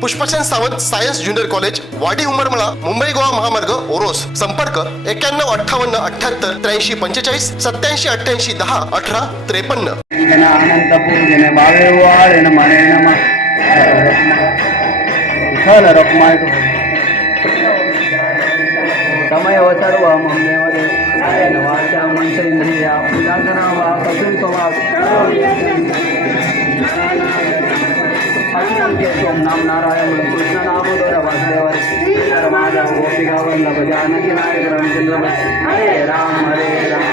Pushpchand Sawant science junior college Wadi Umarmala Mumbai Goa महामार्ग ओरोस. संपर्क एक्क्याण्णव अठ्ठावन्न अठ्ठ्याहत्तर त्र्याऐंशी पंचेचाळीस सत्याऐंशी अठ्ठ्याऐंशी दहा अठरा त्रेपन्न. जन समय सर्व पूजा करावा कसून नाम नारायण कृष्ण नाम दोर वासुदेव तर माझा गोपिका वल्लभ जानकी नायक रामचंद्र हरे राम हरे राम।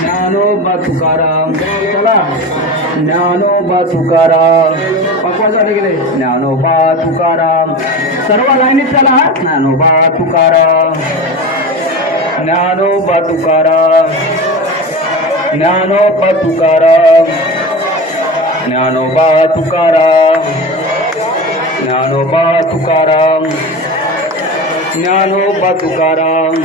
ज्ञानोबा तुकाराम. चला. ज्ञानोबा तुकाराम. पक्वा झाले गेले ज्ञानोबा तुकाराम. सर्व लाईनीत चला ज्ञानोबा तुकाराम. ज्ञानोबा तुकाराम. ज्ञानोबा तुकाराम. ज्ञानोबा तुकाराम. ज्ञानोबा तुकाराम. ज्ञानोबा तुकाराम.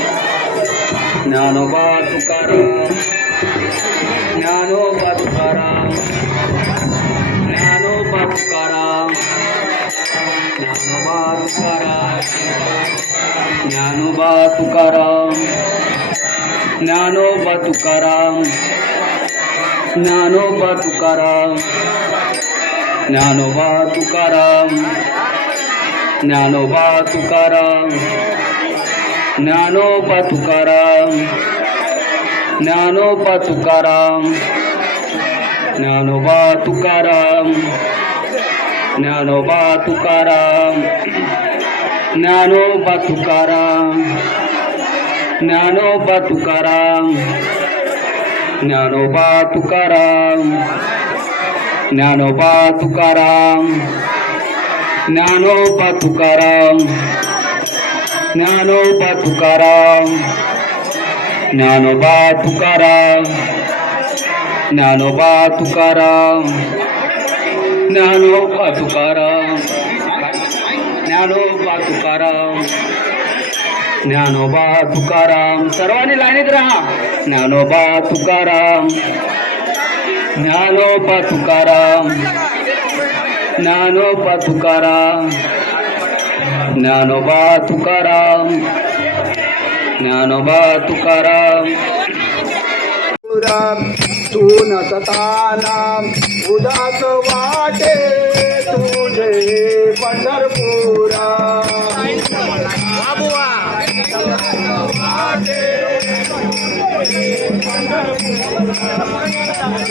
ज्ञानोबा तुकाराम ज्ञानोबा तुकाराम ज्ञानोबा तुकाराम ज्ञानोबा तुकाराम ज्ञानोबा तुकाराम ज्ञानोबा तुकाराम ज्ञानोबा तुकाराम ज्ञानोबा तुकाराम ज्ञानोबा तुकाराम ज्ञानोपा तुकाराम ज्ञानोपा तुकाराम ज्ञानोबा तुकाराम ज्ञानोबा तुकाराम ज्ञानोबा तुकाराम ज्ञानोबा तुकाराम ज्ञानोबा तुकाराम ज्ञानोबा तुकाराम ज्ञानोबा तुकाराम ज्ञानोबा तुकाराम. ज्ञानोबा तुकाराम. ज्ञानोबा तुकाराम. ज्ञानोबा तुकाराम. ज्ञानोबा तुकाराम. ज्ञानोबा तुकाराम. सर्वांनी लाईनीत राहा. ज्ञानोबा तुकाराम. ज्ञानोबा तुकाराम. ज्ञानोबा तुकाराम. ज्ञानोबा तुकाराम ज्ञानोबा तुकाराम तू नसताना उदास वाटे तुझे पंढरपुरा. तू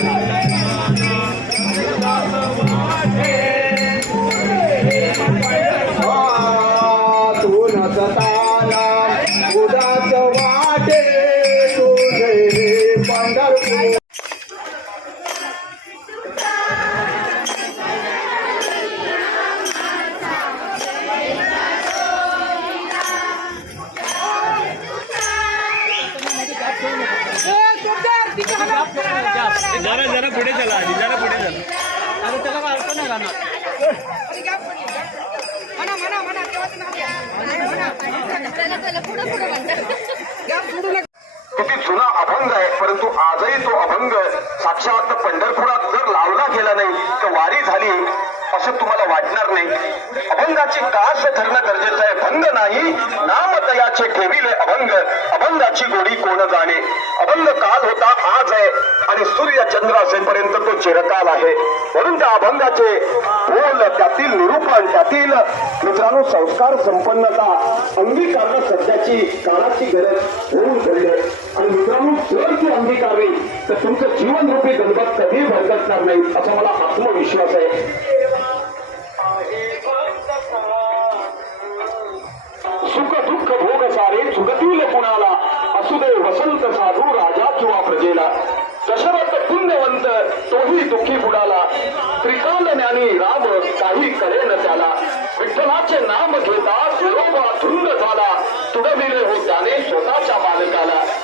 जरा जरा पुढे चला आधी जरा पुढे चला. आता त्याला पुढं पुढं म्हणतात किती जुना अभंग आहे परंतु आजही तो अभंग साक्षात पंढरपुरात जर लावला गेला नाही तर वारी झाली. असं तुम्हाला वाटणार नाही. अभंगाची कास धरणं गरजेचं आहे. भंग नाही नाम तयाचे ठेविले अभंग. अभंगाची गोडी कोण जाणे? अभंग काल होता आज आहे. आणि सूर्य चंद्र असेपर्यंत तो चिरकाल आहे. म्हणून त्या अभंगाचे बोल त्यातील निरूपण त्यातील मित्रांनो संस्कार संपन्नता अंगीकारण सध्याची काळाची गरज होऊन पडली आणि मित्रांनो जर ती अंगीकारली तर तुमचं जीवनरूपी गणपत कधी भरकटणार नाही असा मला आत्मविश्वास आहे. सुख दुःख भोग सारे सुगतील कुणाला? असू दे वसंत साधू राजा किंवा प्रजेला. दशरथ पुण्यवंत तोही दुःखी बुडाला त्रिकाल ज्ञानी राम काही करेन त्याला. विठ्ठलाचे नाम घेता विरोबा धुंद झाला. तुडविले हो त्याने स्वतःच्या बालकाला.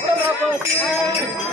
Terima kasih.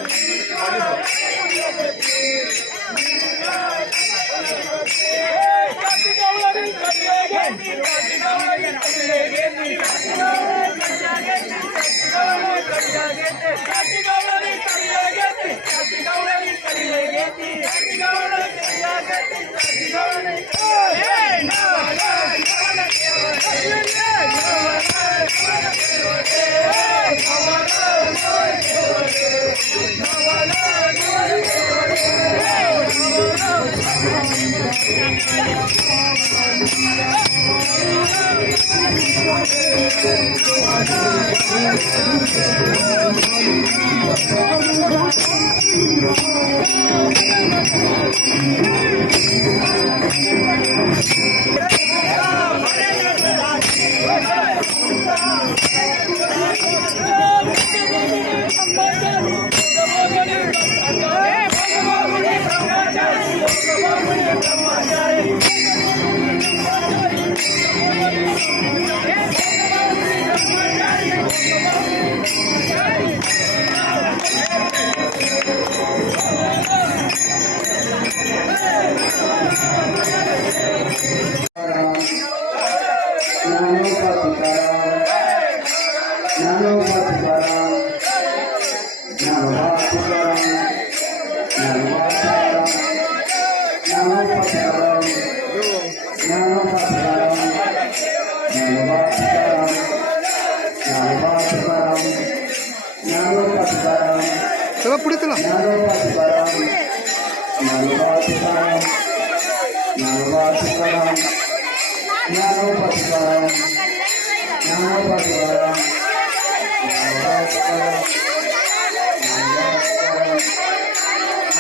चला पुढे चला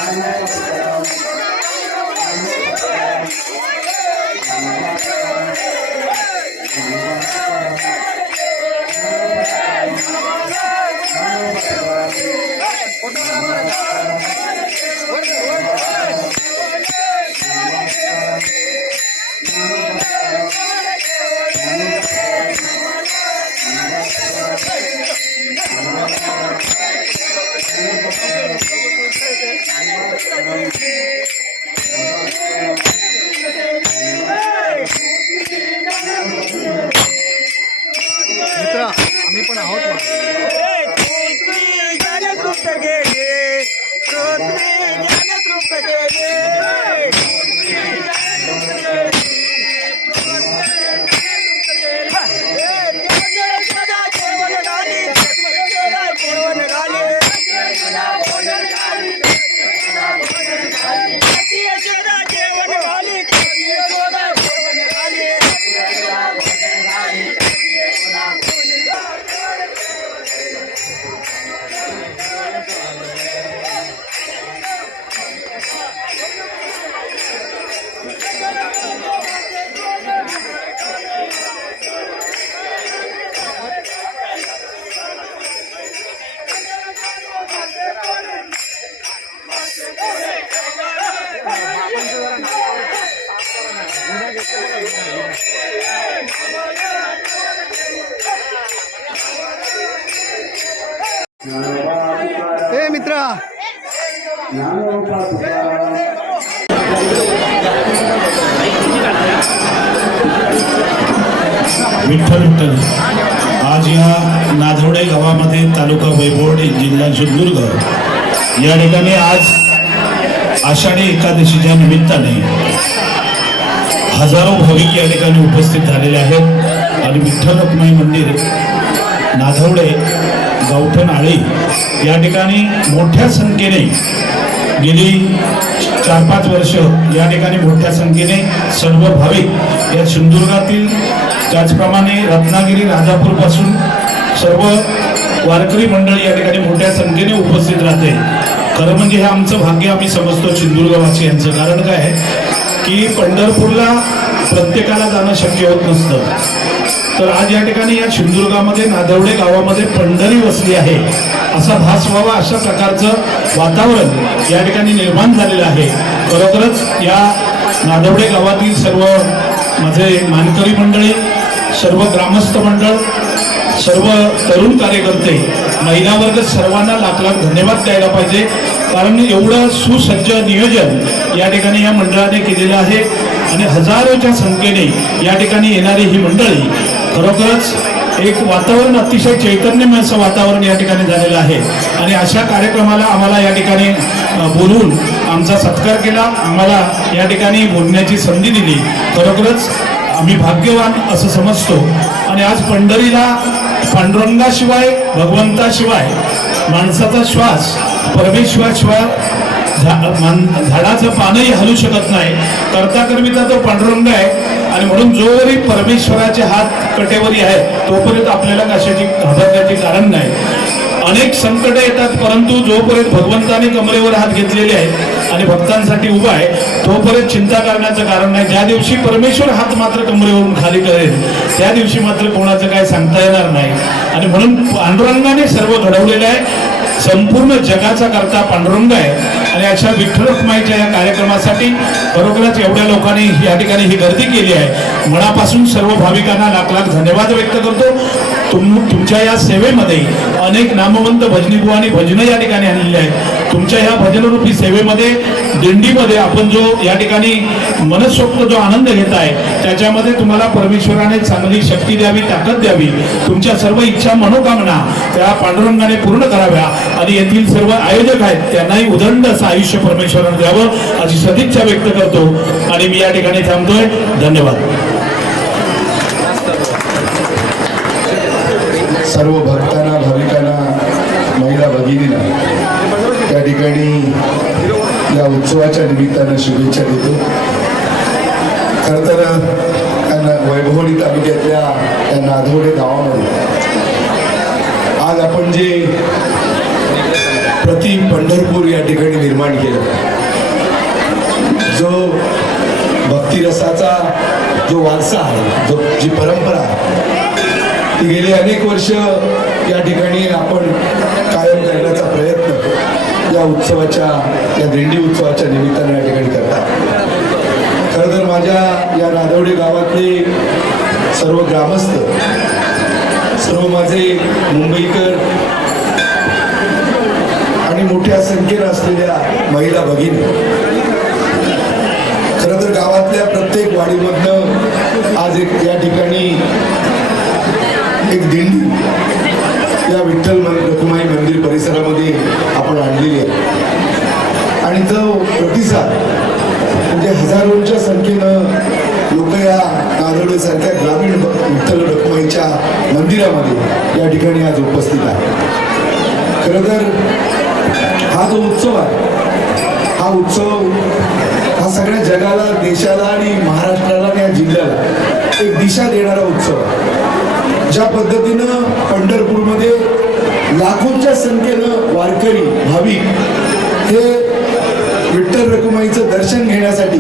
Thank you. ওটা ए मित्रा. विठ्ठल विठ्ठल. आज या नाझवडे गावामध्ये तालुका वैभवडी जिल्हा सिंधुदुर्ग या ठिकाणी आज आषाढी एकादशीच्या निमित्ताने हजारो भाविक या ठिकाणी उपस्थित झालेले आहेत. आणि विठ्ठल रुक्माई मंदिर नाझवडे गावठण आळे या ठिकाणी मोठ्या संख्येने गेली चार पाच वर्ष या ठिकाणी मोठ्या संख्येने सर्व भाविक या सिंधुदुर्गातील त्याचप्रमाणे रत्नागिरी राजापूरपासून सर्व वारकरी मंडळी या ठिकाणी मोठ्या संख्येने उपस्थित राहते. खरं म्हणजे हे आमचं भाग्य आम्ही समजतो सिंधुदुर्गवासी यांचं कारण काय आहे? की पंढरपूरला प्रत्येकाला जाणं शक्य होत नसतं. तर आज या ठिकाणी या सिंधुदुर्गामध्ये नादवडे गावामध्ये पंढरी वसली आहे असा भास व्हावा अशा प्रकारचं वातावरण या ठिकाणी निर्माण झालेलं आहे. खरोखरच या नादवडे गावातील सर्व माझे मानकरी मंडळी सर्व ग्रामस्थ मंडळ सर्व तरुण कार्यकर्ते महिला वर्ग सर्वांना लाख लाख धन्यवाद द्यायला पाहिजे. कारण एवढं सुसज्ज नियोजन या ठिकाणी या मंडळाने केलेलं आहे. आणि हजारोच्या संख्येने या ठिकाणी येणारी ही मंडळी खरोखरच एक वातावरण अतिशय चैतन्यमय असं वातावरण या ठिकाणी झालेलं आहे. आणि अशा कार्यक्रमाला आम्हाला या ठिकाणी बोलून आमचा सत्कार केला. आम्हाला या ठिकाणी बोलण्याची संधी दिली. खरोखरच आम्ही भाग्यवान असं समजतो. आणि आज पंढरीला पांडुरंगाशिवाय भगवंताशिवाय माणसाचा श्वास परमेश्वराशिवाय झाडाचं पानही हलू शकत नाही. करता करविता तो पांडुरंग आहे आणि म्हणून जोवरी परमेश्वराचे हात कटेवरी आहे तोपर्यंत आपल्याला कशाची घाबरण्याचे कारण नाही. अनेक संकट येतात परंतु जोपर्यंत भगवंताने कमरेवर हात घेतलेले आहेत आणि भक्तांसाठी उभा आहे तोपर्यंत चिंता करण्याचं कारण नाही. ज्या दिवशी परमेश्वर हात मात्र कमरेवरून खाली करेल त्या दिवशी मात्र कोणाचं काय सांगता येणार नाही. आणि म्हणून पांडुरंगाने सर्व घडवलेलं आहे. संपूर्ण जगाचा करता पांडुरंग आहे. आणि अशा विठ्ठल रखुमाईच्या या कार्यक्रमासाठी खरोखरच एवढ्या लोकांनी या ठिकाणी ही गर्दी केली आहे. मनापासून सर्व भाविकांना लाख लाख धन्यवाद व्यक्त करतो. तुम तुमच्या या सेवेमध्ये अनेक नामवंत भजनीबुवा आणि भजनं या ठिकाणी आणलेली आहेत. तुमच्या ह्या भजनरूपी सेवेमध्ये दिंडीमध्ये आपण जो या ठिकाणी मनस्वप्न जो आनंद घेत आहे त्याच्यामध्ये तुम्हाला परमेश्वराने चांगली शक्ती द्यावी ताकद द्यावी. तुमच्या सर्व इच्छा मनोकामना त्या पांडुरंगाने पूर्ण कराव्या. आणि येथील सर्व आयोजक आहेत त्यांनाही उदंड असं आयुष्य परमेश्वराने द्यावं अशी सदिच्छा व्यक्त करतो. आणि मी या ठिकाणी थांबतोय. धन्यवाद. सर्व भक्त भाविकांना महिला भगिनींना त्या ठिकाणी या उत्सवाच्या निमित्तानं शुभेच्छा देतो. खरं तर त्यांना वैभवडी तालुक्यातल्या त्या नाधवडे गावामध्ये आज आपण जे प्रति पंढरपूर या ठिकाणी निर्माण केलं जो भक्तिरसाचा जो वारसा आहे जो जी परंपरा आहे ती गेली अनेक वर्ष या ठिकाणी आपण काय या उत्सवाच्या या दिंडी उत्सवाच्या निमित्तानं या ठिकाणी करतात. खरं तर माझ्या या नादवडे गावातले सर्व ग्रामस्थ सर्व माझे मुंबईकर आणि मोठ्या संख्येनं असलेल्या महिला भगिनी. खरं तर गावातल्या प्रत्येक वाडीमधनं आज एक या ठिकाणी एक दिंडी या विठ्ठल रखुमाई मंदिर परिसरामध्ये झालेली आहे. आणि जो प्रतिसाद म्हणजे हजारोंच्या संख्येनं लोक या नांदवडे ग्रामीण विठ्ठल रखमाईच्या मंदिरामध्ये या ठिकाणी आज उपस्थित आहे खरं तर हा जो उत्सव आहे हा उत्सव हा सगळ्या जगाला देशाला आणि महाराष्ट्राला आणि या जिल्ह्याला एक दिशा देणारा उत्सव आहे. ज्या पद्धतीनं पंढरपूरमध्ये लाखोंच्या संख्येनं वारकरी भाविक हे विठ्ठल रखुमाईचं दर्शन घेण्यासाठी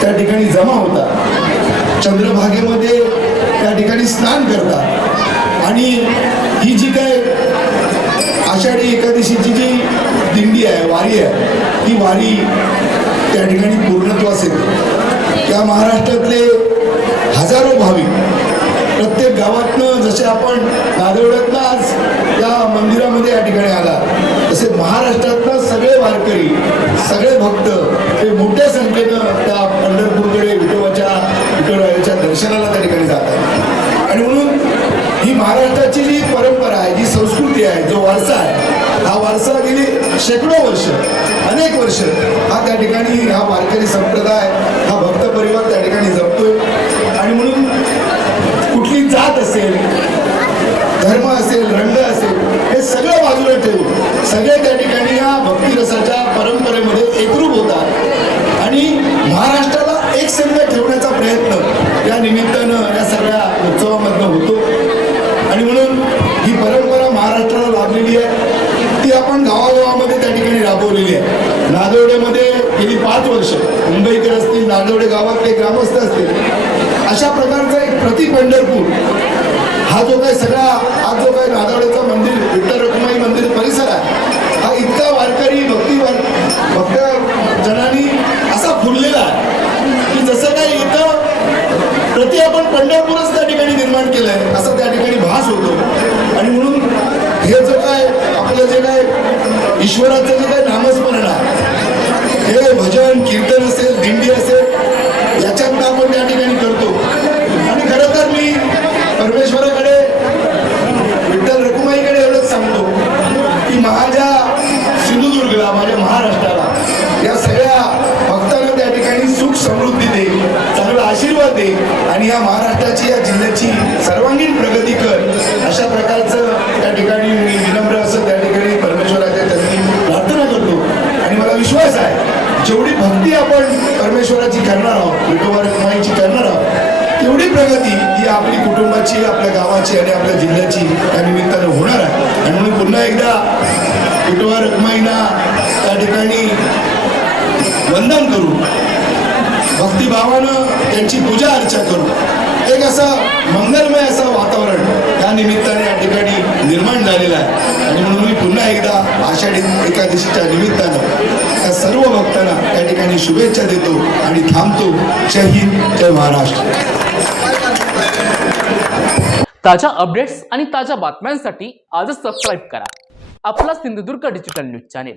त्या ठिकाणी जमा होतात चंद्रभागेमध्ये त्या ठिकाणी स्नान करतात आणि ही जी काय आषाढी एकादशीची जी दिंडी आहे वारी आहे ती वारी त्या ठिकाणी पूर्णत्वास येते. त्या महाराष्ट्रातले हजारो भाविक प्रत्येक गावातनं जसे आपण नादेवड्यातनं आज या मंदिरामध्ये या ठिकाणी आला. तसे महाराष्ट्रातनं सगळे वारकरी सगळे भक्त हे मोठे त्या राबवलेली आहे. नांदवडेमध्ये गेली पाच वर्ष. मुंबईकर असतील नांदवडे गावातले ग्रामस्थ असतील. अशा प्रकारचा एक प्रति पंढरपूर. हा जो काही सगळा आज जो काही नांदवडेचा मंदिर विठ्ठल रखुमाई मंदिर परिसर आहे हा इतका वारकरी भक्ती वार भक्त जणांनी असा फुललेला आहे की जसं काही इथं प्रति आपण पंढरपूरच त्या ठिकाणी निर्माण केलंय असं त्या ठिकाणी भास होतो. आणि म्हणून हे जो काय आपलं जे काय ईश्वराचं जे काय ठिकाणी वंदन करू. भक्तिभावानं त्यांची पूजा अर्चा करू. एक असं मंगलमय असं वातावरण या निमित्ताने या ठिकाणी निर्माण झालेलं आहे. आणि म्हणून मी पुन्हा एकदा आषाढी एकादशीच्या निमित्तानं त्या सर्व भक्तांना त्या ठिकाणी शुभेच्छा देतो आणि थांबतो. जय हिंद जय महाराष्ट्र. ताज्या अपडेट्स आणि ताज्या बातम्यांसाठी आजच सबस्क्राईब करा. आपला Sindhudurg digital news channel.